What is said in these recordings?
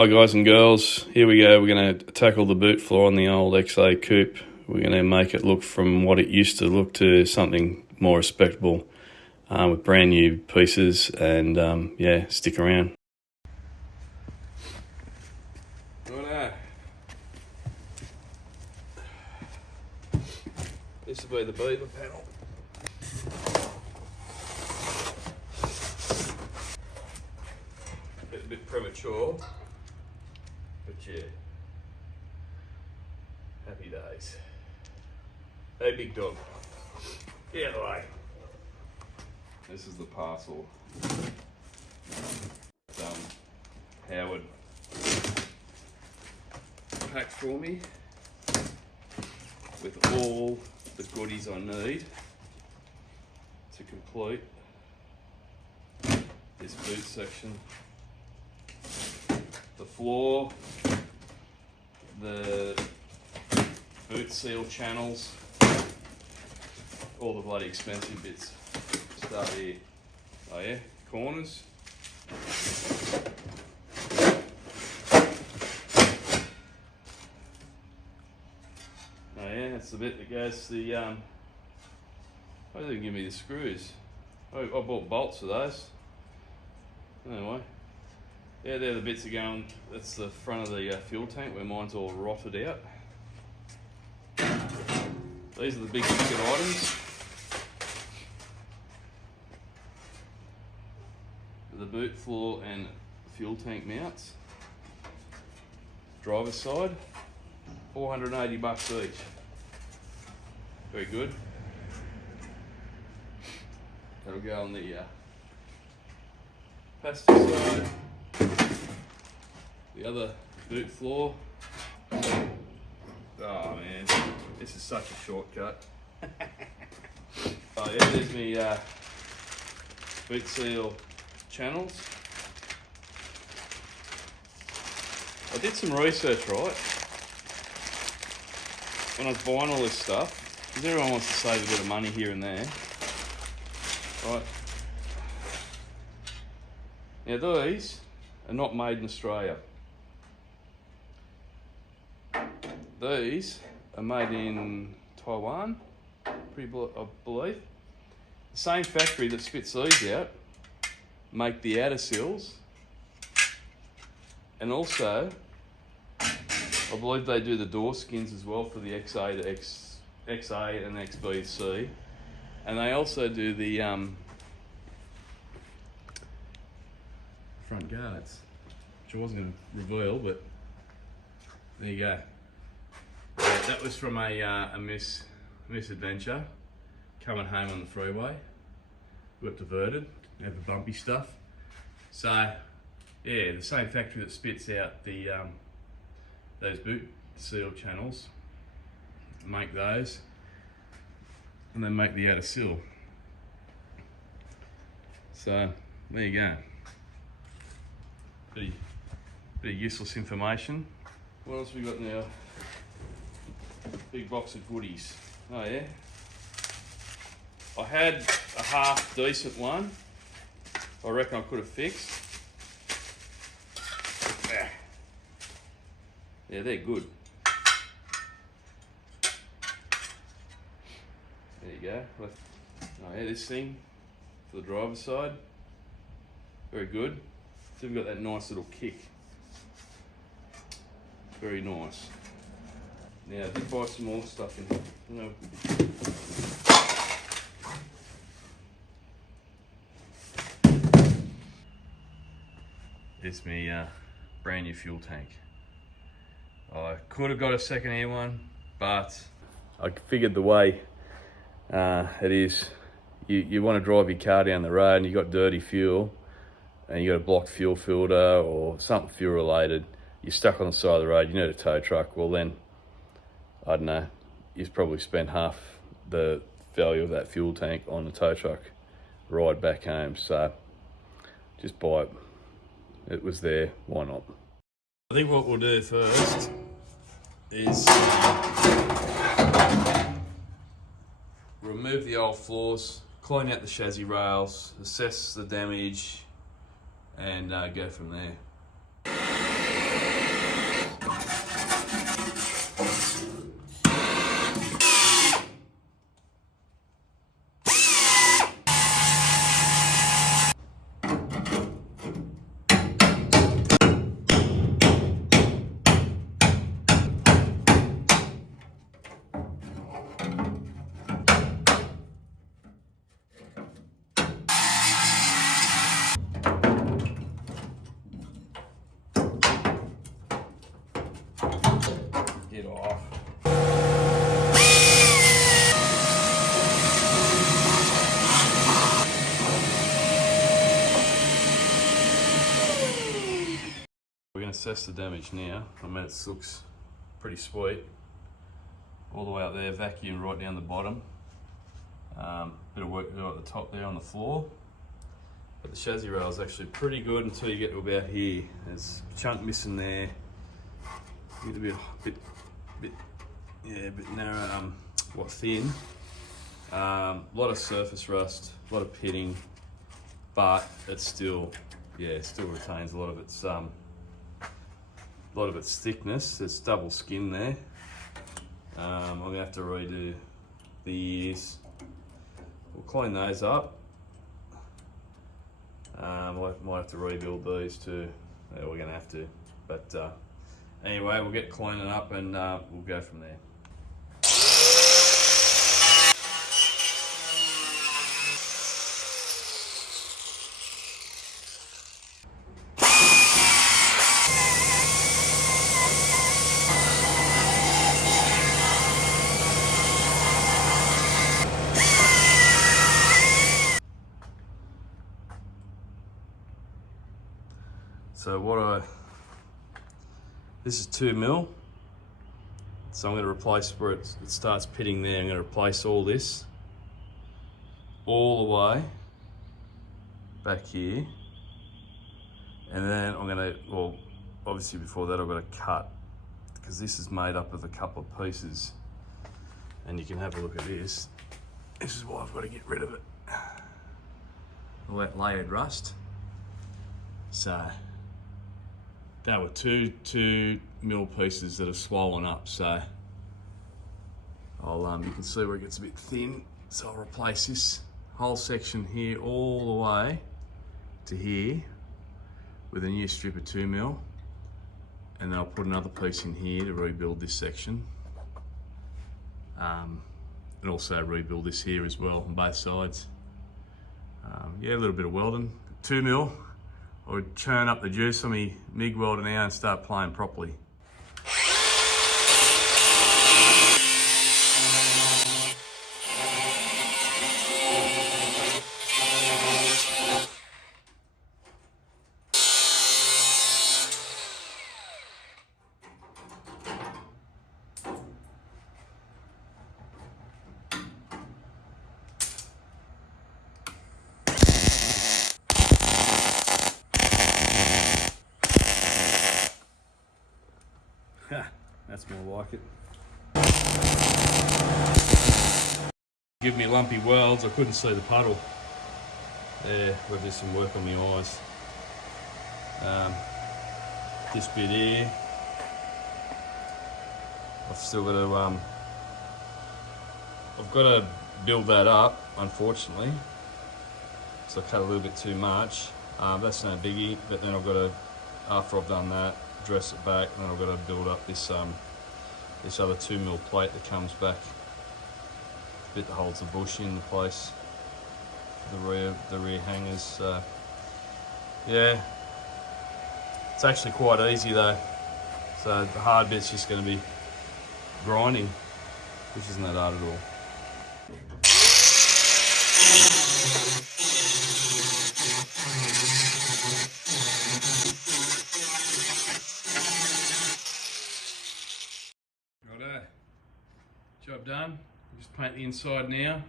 Hi guys and girls, here we go. We're going to tackle the boot floor on the old XA Coupe. We're going to make it look from what it used to look to something more respectable with brand new pieces, and yeah, stick around. Righto. This will be the beaver panel. A bit premature. But yeah, happy days. Hey big dog, get out of the way. This is the parcel. Howard packed for me with all the goodies I need to complete this boot section. The floor, the boot seal channels, all the bloody expensive bits start here. Oh yeah, corners. Oh yeah, that's the bit that goes to the, oh, they didn't give me the screws. I bought bolts for those. Anyway. Yeah, they're the bits that go on, that's the front of the fuel tank where mine's all rotted out. These are the big ticket items. The boot floor and fuel tank mounts. Driver's side, $480 each. Very good. That'll go on the passenger side. The other boot floor. Oh man, this is such a shortcut. Oh yeah, there's me boot seal channels. I did some research, right? When I was buying all this stuff, because everyone wants to save a bit of money here and there. Right. Now these are not made in Australia. These are made in Taiwan, I believe. The same factory that spits these out make the outer seals, and also I believe they do the door skins as well for the XA to XA and XB to C, and they also do the front guards, which I wasn't going to reveal, but there you go. That was from a misadventure, coming home on the freeway. We got diverted, had the bumpy stuff. So, yeah, the same factory that spits out the those boot seal channels, make those, and then make the outer seal. So, there you go. Bit of useless information. What else we got now? Big box of goodies. Oh yeah. I had a half decent one. I reckon I could have fixed. Yeah, they're good. There you go. Oh yeah, this thing for the driver's side. Very good. So we've got that nice little kick. Very nice. Now, I did buy some more stuff in here. No. It's me brand new fuel tank. I could have got a second-hand one, but I figured the way it is, you want to drive your car down the road and you got dirty fuel and you got a blocked fuel filter or something fuel related, you're stuck on the side of the road, you need a tow truck. Well then, I don't know, you've probably spent half the value of that fuel tank on the tow truck ride back home. So just buy it. It was there, why not? I think what we'll do first is remove the old floors, clean out the chassis rails, assess the damage, and go from there. it off. We're going to assess the damage now. I mean, it looks pretty sweet. All the way up there, vacuum right down the bottom. Bit of work to do at the top there on the floor. But the chassis rail is actually pretty good until you get to about here. There's a chunk missing there. A little bit narrow, thin. A lot of surface rust, a lot of pitting, but it still retains a lot of its thickness. There's double skin there. I'm gonna have to redo the ears. We'll clean those up. Might have to rebuild these too. Yeah, we're gonna have to. But anyway, we'll get cleaning up and we'll go from there. So this is 2 mil. So I'm going to replace where it starts pitting there. I'm going to replace all this all the way back here. And then I'm going to, well, obviously before that I've got to cut, because this is made up of a couple of pieces. And you can have a look at this. This is why I've got to get rid of it. All that layered rust. So that were two mil pieces that have swollen up. So you can see where it gets a bit thin. So I'll replace this whole section here all the way to here with a new strip of 2 mil, and then I'll put another piece in here to rebuild this section, and also rebuild this here as well on both sides. Yeah, a little bit of welding, 2 mil. Or churn up the juice on me MIG welder now and start playing properly. That's more like it. Give me lumpy welds. I couldn't see the puddle. There, we'll do some work on my eyes. This bit here, I've still got to. I've got to build that up, unfortunately. So I cut a little bit too much. That's no biggie. But then I've got to, after I've done that, dress it back, and then I've got to build up this this other 2 mil plate that comes back, the bit that holds the bush in place, the rear hangers. Yeah, it's actually quite easy though. So the hard bit's just going to be grinding, which isn't that hard at all. Job done. Just paint the inside now.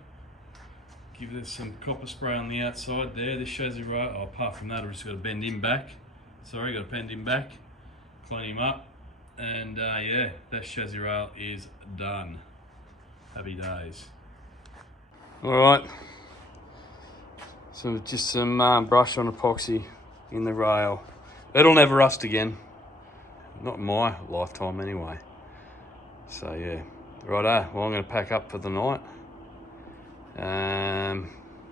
Give this some copper spray on the outside there. This chassis rail, apart from that, I've just got to bend him back. Sorry, got to bend him back, clean him up, and yeah, that chassis rail is done. Happy days. All right. So just some brush on epoxy in the rail. It'll never rust again. Not in my lifetime anyway. So yeah. Righto, well I'm going to pack up for the night.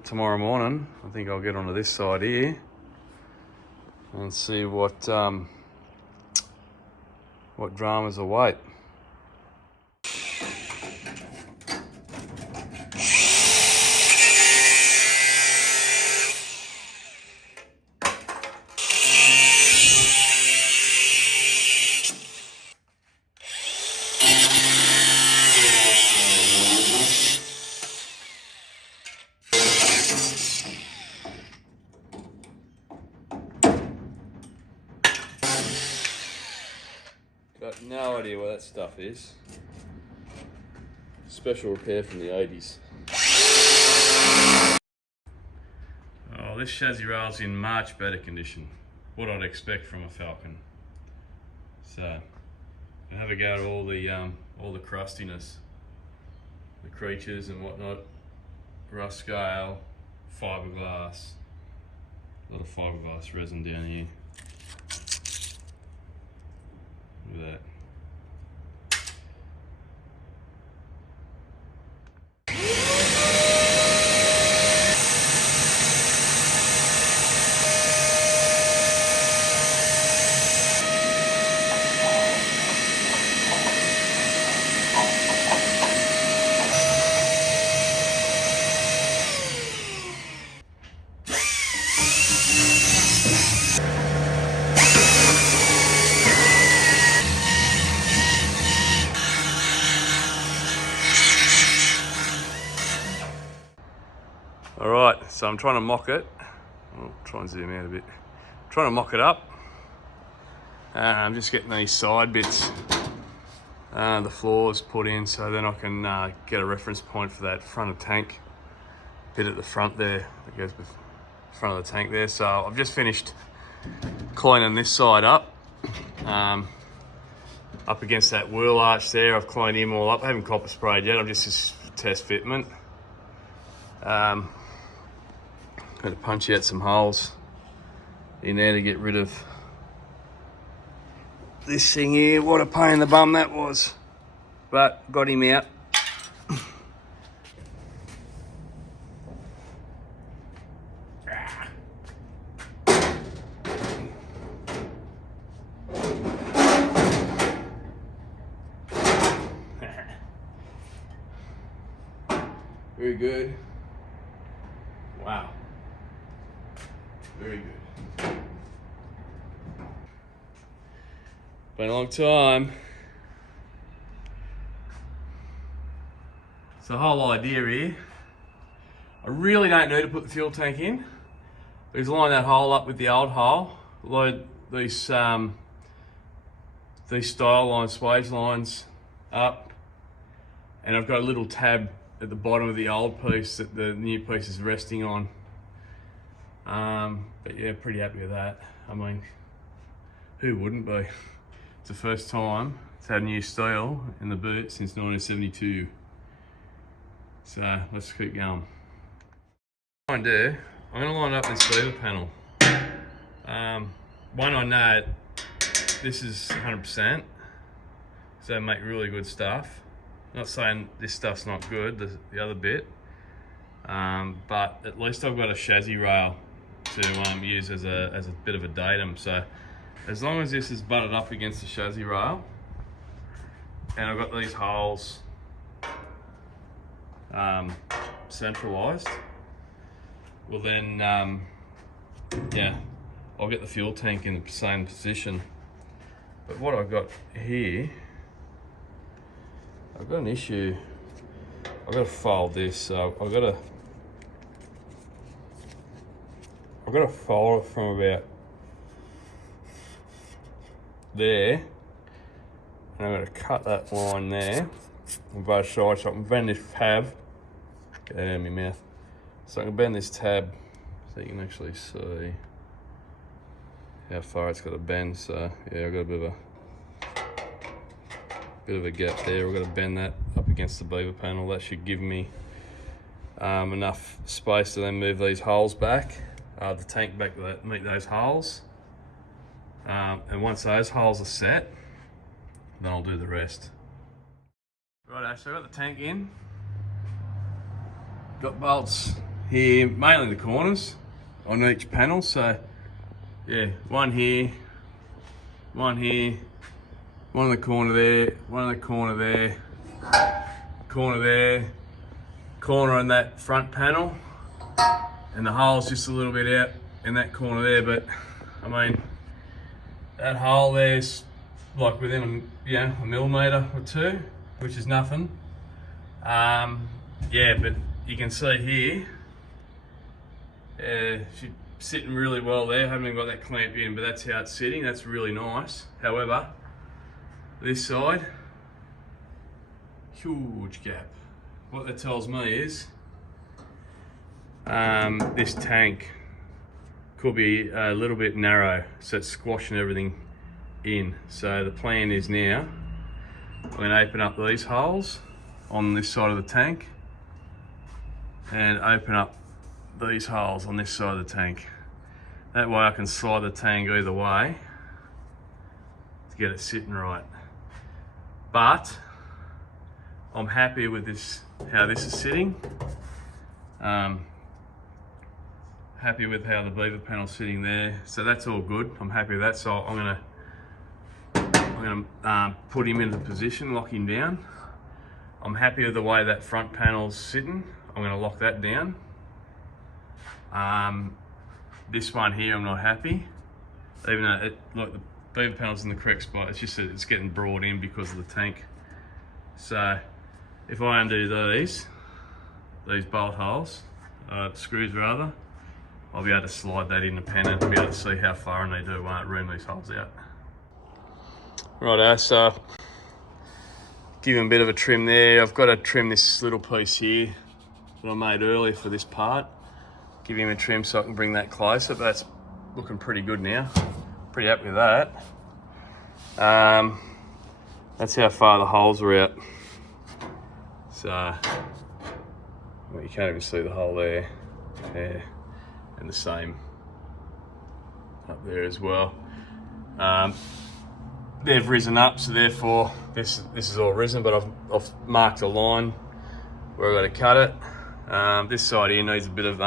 Tomorrow morning, I think I'll get onto this side here and see what dramas await. got no idea what that stuff is. Special repair from the 80s. Oh, this chassis rail's in much better condition. What I'd expect from a Falcon. So, I'll have a go at all the crustiness, the creatures and whatnot. Rust scale, fiberglass. A lot of fiberglass resin down here. Look at that. All right, so I'm trying to mock it. I'll try and zoom out a bit. I'm trying to mock it up. I'm just getting these side bits, the floors put in, so then I can get a reference point for that front of tank bit at the front there that goes with the front of the tank there. So I've just finished cleaning this side up. Up against that wheel arch there, I've cleaned him all up. I haven't copper sprayed yet, I'm just test fitment. Going to punch out some holes in there to get rid of this thing here. What a pain in the bum that was, but got him out. Very good. Wow. Very good. Been a long time. So the whole idea here, I really don't need to put the fuel tank in. Just line that hole up with the old hole. Load these style lines, swage lines up, and I've got a little tab at the bottom of the old piece that the new piece is resting on. But yeah, pretty happy with that. I mean, who wouldn't be? It's the first time it's had new steel in the boot since 1972. So let's keep going. What I'm going to line up this lever panel. One, I know this is 100%, so they make really good stuff. Not saying this stuff's not good, the other bit, but at least I've got a chassis rail to use as a bit of a datum. So as long as this is butted up against the chassis rail, and I've got these holes centralized, well then, yeah, I'll get the fuel tank in the same position. But what I've got here, I've got an issue. I've got to fold this, so I've got to fold it from about there, and I'm going to cut that line there on both sides so I can bend this tab. Get that out of my mouth. So I can bend this tab so you can actually see how far it's got to bend. So yeah, I've got a bit of a gap there. We've got to bend that up against the beaver panel. That should give me enough space to then move these holes back, the tank back to meet those holes. And once those holes are set, then I'll do the rest. Righto, so I've got the tank in. Got bolts here, mainly the corners on each panel. So yeah, one here, one here, one in the corner there, one in the corner there, corner there, corner on that front panel, and the hole's just a little bit out in that corner there. But I mean, that hole there's like within a millimetre or two, which is nothing. Yeah, but you can see here, she's sitting really well there. Haven't even got that clamp in, but that's how it's sitting. That's really nice. However, This side, huge gap. What that tells me is this tank could be a little bit narrow, so it's squashing everything in. So the plan is now I'm going to open up these holes on this side of the tank and open up these holes on this side of the tank. That way I can slide the tank either way to get it sitting right. But I'm happy with this, how this is sitting. Happy with how the beaver panel's sitting there, so that's all good. I'm happy with that. So I'm gonna put him into position, lock him down. I'm happy with the way that front panel's sitting. I'm gonna lock that down. This one here, I'm not happy, even though like the beaver panel's in the correct spot. It's just that it's getting brought in because of the tank. So if I undo these bolt holes, screws rather, I'll be able to slide that independent and be able to see how far and they do room these holes out. Righto, so give him a bit of a trim there. I've got to trim this little piece here that I made earlier for this part. Give him a trim so I can bring that closer, but that's looking pretty good now. Pretty happy with that. That's how far the holes are out. So, well, you can't even see the hole there, and the same up there as well. They've risen up, so therefore this is all risen, but I've marked a line where I've got to cut it. This side here needs a bit of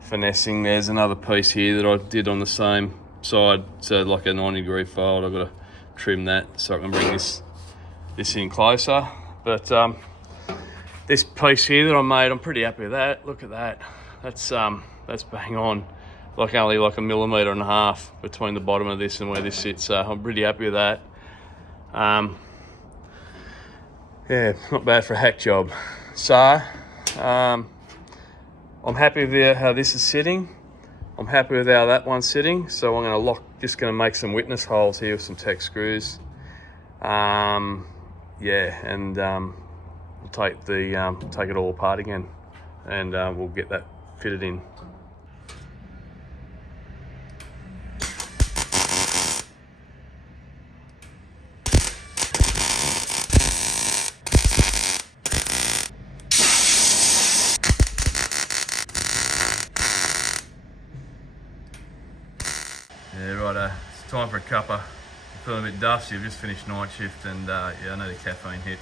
finessing. There's another piece here that I did on the same side, so like a 90-degree fold. I've got to trim that so I can bring this in closer. But this piece here that I made, I'm pretty happy with that. Look at that. That's bang on. Only like 1.5 millimeters between the bottom of this and where this sits. So I'm pretty happy with that. Yeah, not bad for a hack job. So I'm happy with how this is sitting. I'm happy with how that one's sitting. So I'm just gonna make some witness holes here with some Tech screws. Yeah, and we'll take it all apart again, and we'll get that fitted in. Yeah, righto. It's time for a cuppa. I'm feeling a bit dusty. I've just finished night shift, and yeah, I need a caffeine hit.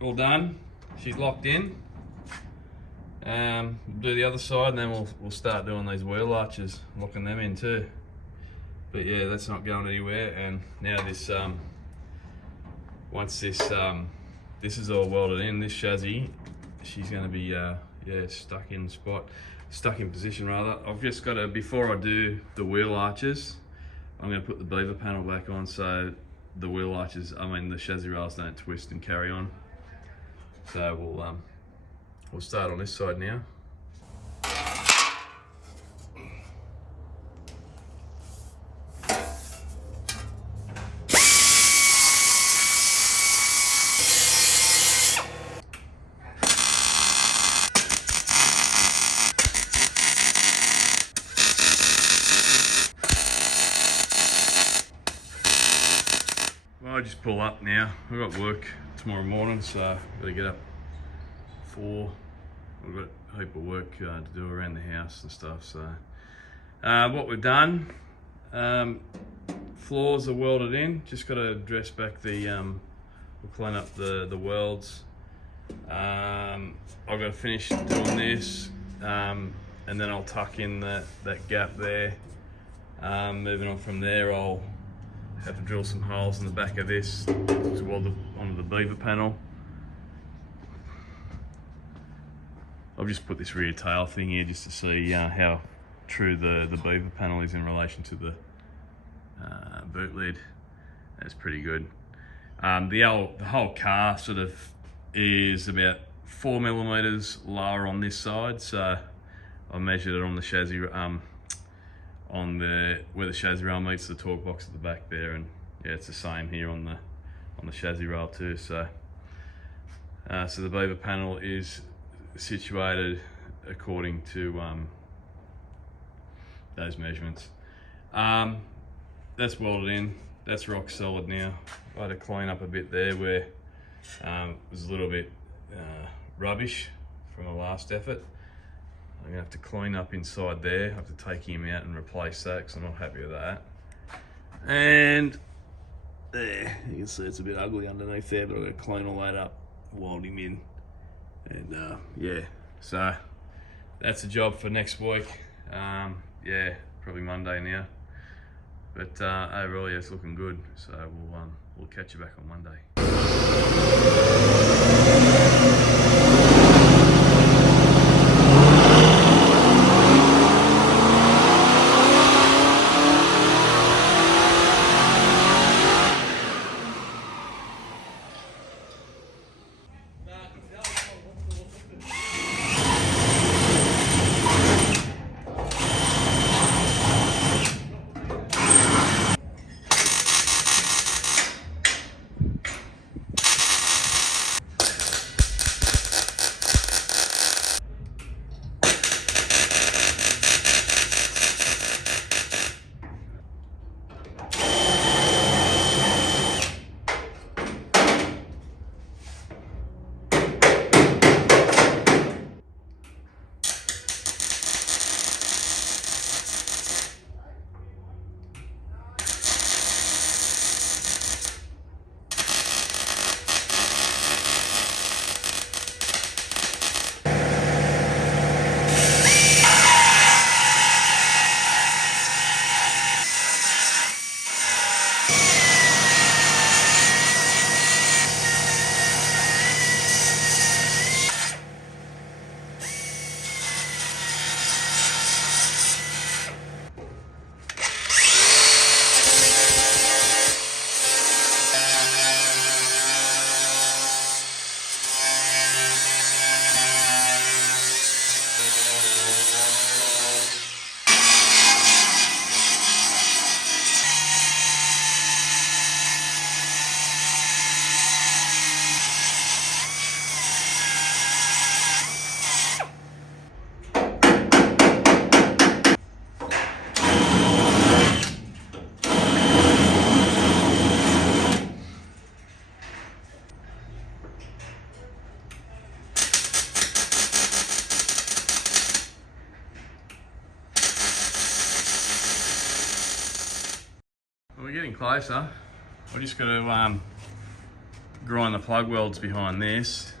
All done. She's locked in. Do the other side, and then we'll start doing these wheel arches, locking them in too. But yeah, that's not going anywhere. And now this, once this is all welded in, this chassis, she's going to be stuck in position rather. I've just got to, before I do the wheel arches, I'm going to put the beaver panel back on so the wheel arches, the chassis rails don't twist and carry on. So we'll start on this side now. I just pull up now. I've got work tomorrow morning, so I've got to get up 4. I've got a heap of work to do around the house and stuff. So what we've done, floors are welded in. Just got to dress back the, we'll clean up the welds. I've got to finish doing this, and then I'll tuck in that gap there. Moving on from there, I'll have to drill some holes in the back of this to weld onto the beaver panel. I've just put this rear tail thing here just to see how true the beaver panel is in relation to the boot lid. That's pretty good. The whole car sort of is about 4mm lower on this side, so I measured it on the chassis where the chassis rail meets the torque box at the back there, and yeah, it's the same here on the chassis rail too. So so the beaver panel is situated according to those measurements. That's welded in. That's rock solid now. I had to clean up a bit there where it was a little bit rubbish from the last effort. I'm gonna have to clean up inside there. I have to take him out and replace that because I'm not happy with that. And there, you can see it's a bit ugly underneath there, but I've got to clean all that up, weld him in. And yeah, so that's the job for next week. Yeah, probably Monday now. But overall, yeah, it's looking good. So we'll catch you back on Monday. We're getting closer. We're just going to grind the plug welds behind this.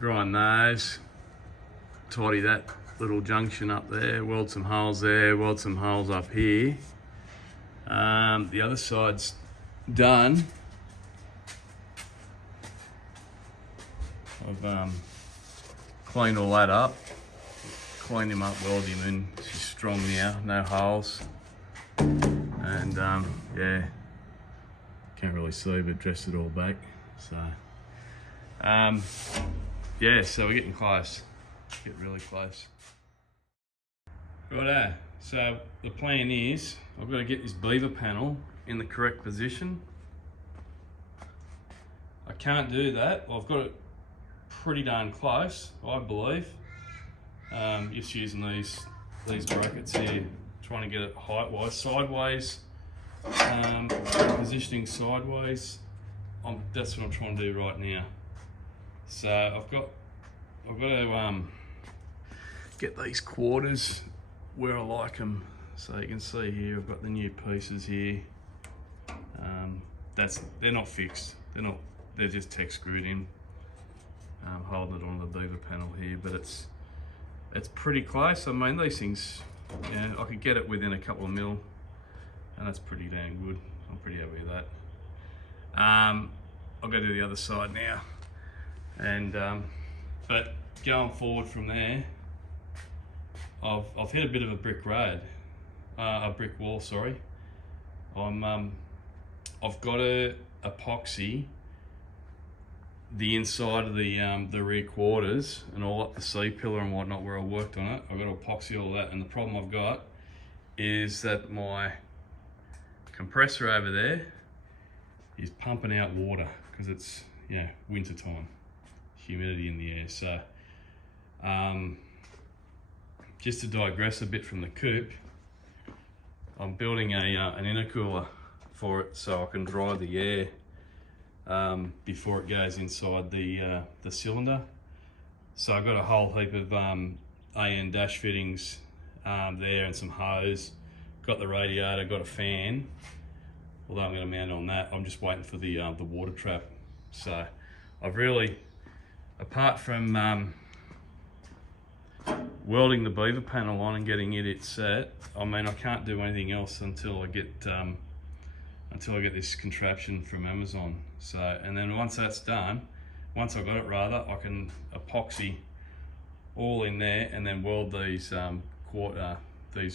grind those, tidy that little junction up there, weld some holes there, weld some holes up here. The other side's done. I've cleaned all that up, cleaned him up, welded him in. She's strong now, no holes. And yeah, can't really see, but dressed it all back. So yeah, so we're getting close, get really close. Righto, so the plan is I've got to get this beaver panel in the correct position. I can't do that. Well, I've got it pretty darn close, I believe. Just using these brackets here, trying to get it height-wise, sideways, positioning sideways. That's what I'm trying to do right now. So I've got to get these quarters where I like them. So you can see here, I've got the new pieces here. They're not fixed. They're just tech screwed in. Holding it on the beaver panel here, but it's pretty close. I mean, these things, yeah, I could get it within a couple of mil, and that's pretty damn good. I'm pretty happy with that. I'll go to the other side now, and but going forward from there, I've hit a bit of a brick wall. Sorry, I've got to epoxy the inside of the rear quarters and all up the C-pillar and whatnot where I worked on it. I've got to epoxy all that, and the problem I've got is that my compressor over there is pumping out water because it's, yeah, winter time, humidity in the air. So just to digress a bit from the coupe, I'm building an intercooler for it so I can dry the air before it goes inside the cylinder. So I've got a whole heap of AN dash fittings there and some hose. Got the radiator, got a fan. Although I'm going to mount on that, I'm just waiting for the water trap. So I've really, apart from welding the beaver panel on and getting it set, I mean, I can't do anything else until I get this contraption from Amazon. So, and then once that's done, once I got it rather, I can epoxy all in there and then weld these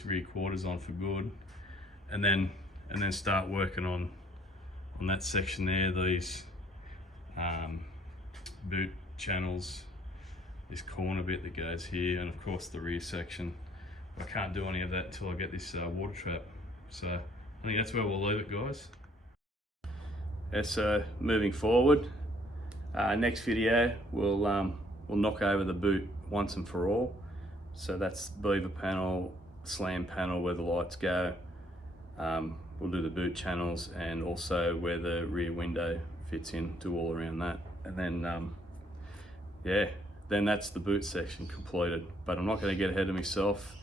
rear quarters on for good, and then start working on that section there, these boot channels, this corner bit that goes here, and of course the rear section. I can't do any of that until I get this water trap. So I think that's where we'll leave it, guys. So moving forward, next video we'll knock over the boot once and for all. So that's beaver panel, slam panel where the lights go. We'll do the boot channels and also where the rear window fits in, do all around that. And then yeah, then that's the boot section completed. But I'm not going to get ahead of myself.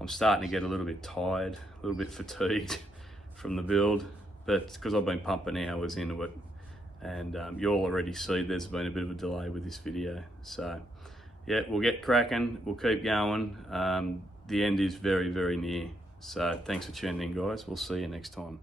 I'm starting to get a little bit tired, a little bit fatigued from the build, but because I've been pumping hours into it, and you'll already see there's been a bit of a delay with this video. So yeah, we'll get cracking, we'll keep going. The end is very, very near. So thanks for tuning in, guys. We'll see you next time.